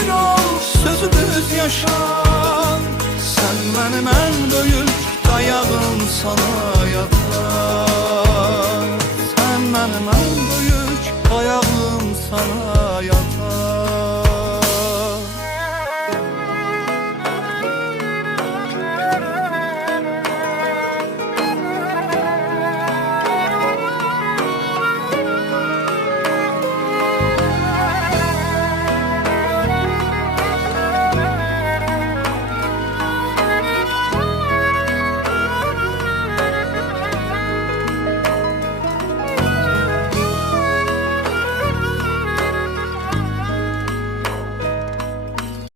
emin ol, sözümüz yaşar. Sen benim en büyük dayağım, sana yatar. Sen benim en büyük dayağım, sana